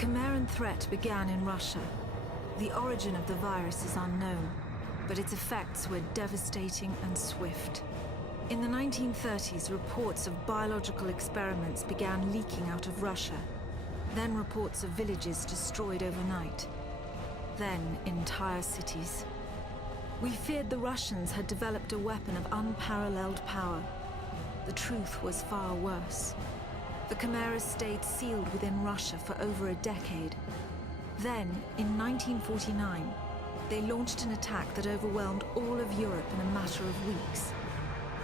Chimeran threat began in Russia. The origin of the virus is unknown, but its effects were devastating and swift. In the 1930s, reports of biological experiments began leaking out of Russia. Then reports of villages destroyed overnight. Then entire cities. We feared the Russians had developed a weapon of unparalleled power. The truth was far worse. The Chimeras stayed sealed within Russia for over a decade. Then, in 1949, they launched an attack that overwhelmed all of Europe in a matter of weeks.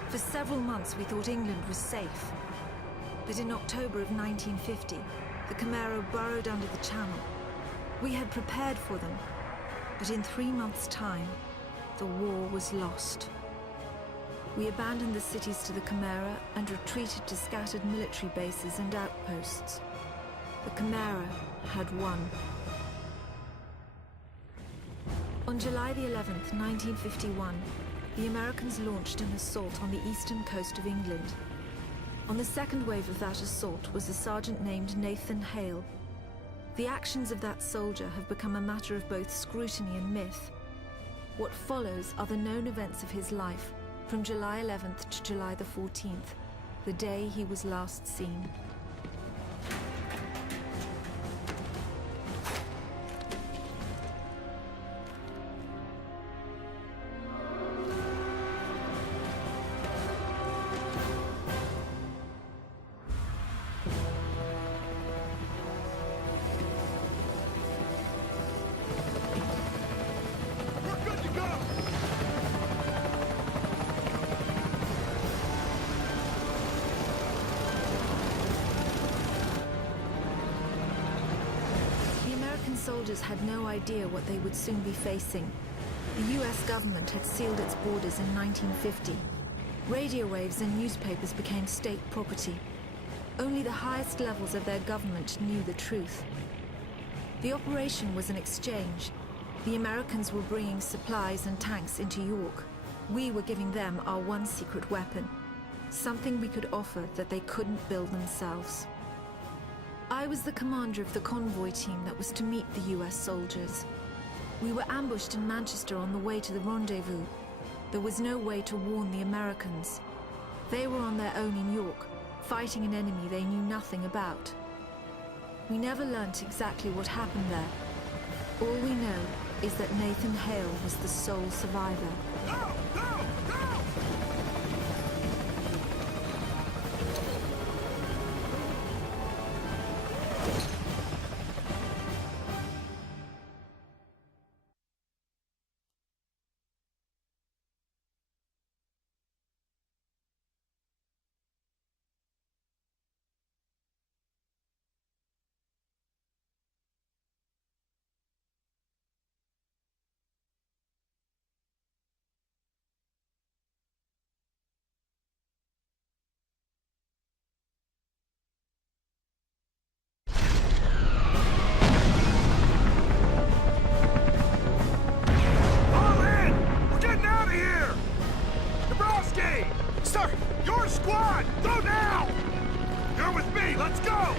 For several months we thought England was safe. But in October of 1950, the Chimera burrowed under the Channel. We had prepared for them, but in 3 months' time, the war was lost. We abandoned the cities to the Chimera and retreated to scattered military bases and outposts. The Chimera had won. On July the 11th, 1951, the Americans launched an assault on the eastern coast of England. On the second wave of that assault was a sergeant named Nathan Hale. The actions of that soldier have become a matter of both scrutiny and myth. What follows are the known events of his life from July 11th to July the 14th, the day he was last seen. Soldiers had no idea what they would soon be facing. The US government had sealed its borders in 1950. Radio waves and newspapers became state property. Only the highest levels of their government knew the truth. The operation was an exchange. The Americans were bringing supplies and tanks into York. We were giving them our one secret weapon, something we could offer that they couldn't build themselves. I was the commander of the convoy team that was to meet the US soldiers. We were ambushed in Manchester on the way to the rendezvous. There was no way to warn the Americans. They were on their own in York, fighting an enemy they knew nothing about. We never learnt exactly what happened there. All we know is that Nathan Hale was the sole survivor. Go! Go! Go! Sir, your squad! Go now! You're with me, let's go!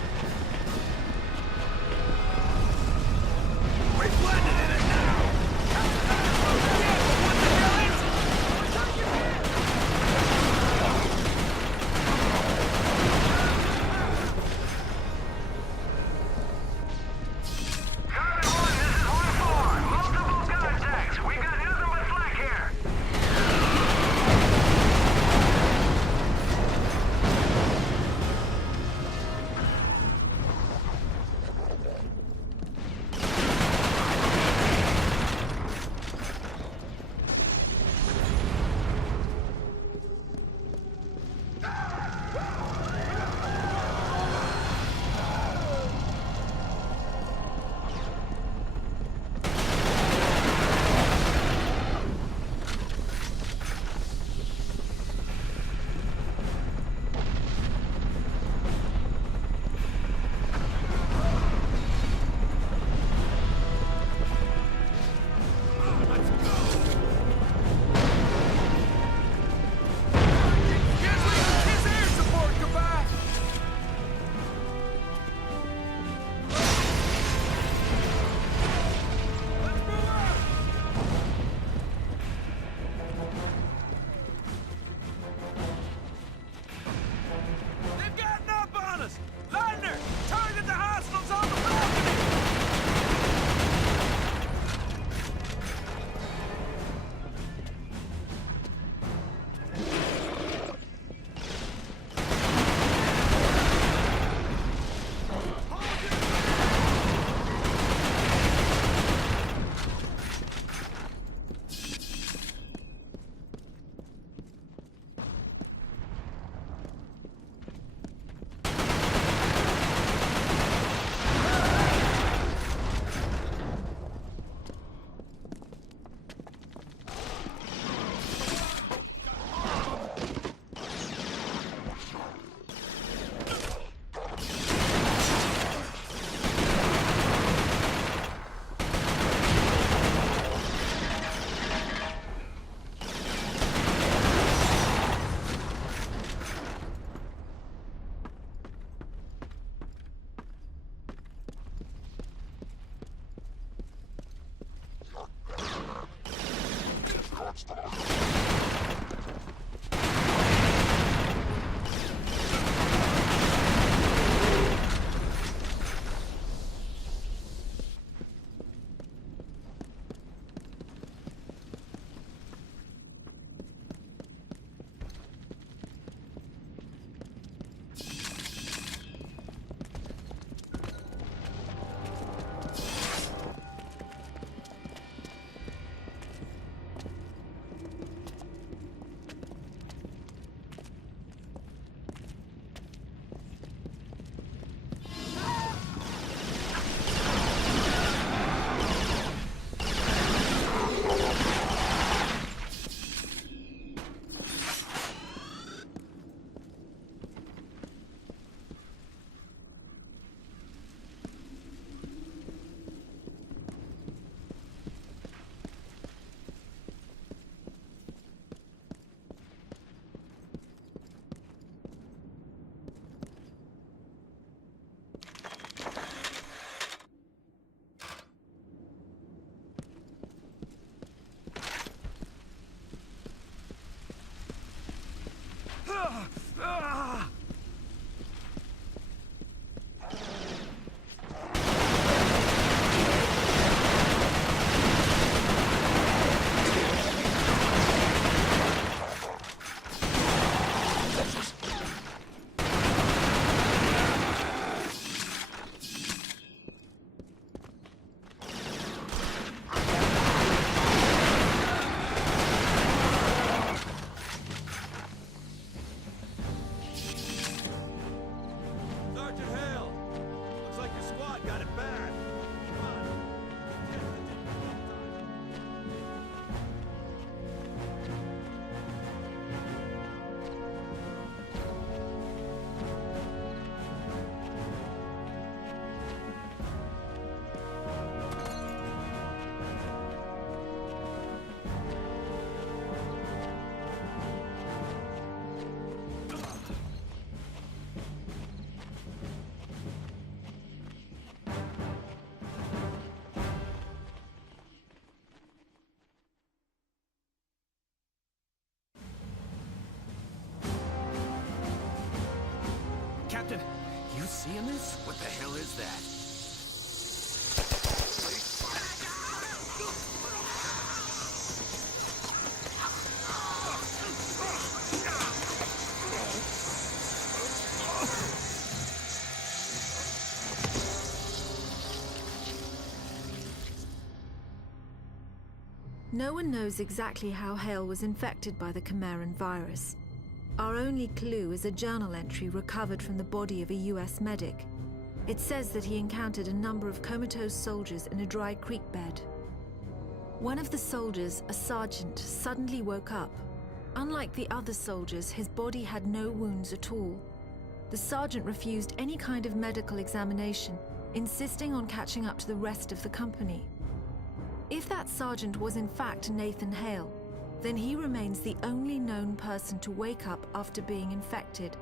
We've landed in it now! What the hell is it? Turn your head! Copy 1, this is 1-4. Multiple contacts. We got nothing but flak here. Sergeant Hale! Looks like your squad got it bad. Come on. Captain, you seeing this? What the hell is that? No one knows exactly how Hale was infected by the Chimeran virus. Our only clue is a journal entry recovered from the body of a US medic. It says that he encountered a number of comatose soldiers in a dry creek bed. One of the soldiers, a sergeant, suddenly woke up. Unlike the other soldiers, his body had no wounds at all. The sergeant refused any kind of medical examination, insisting on catching up to the rest of the company. If that sergeant was in fact Nathan Hale, then he remains the only known person to wake up after being infected.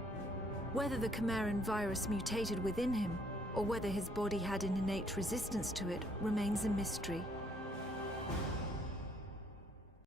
Whether the Chimeran virus mutated within him, or whether his body had an innate resistance to it, remains a mystery.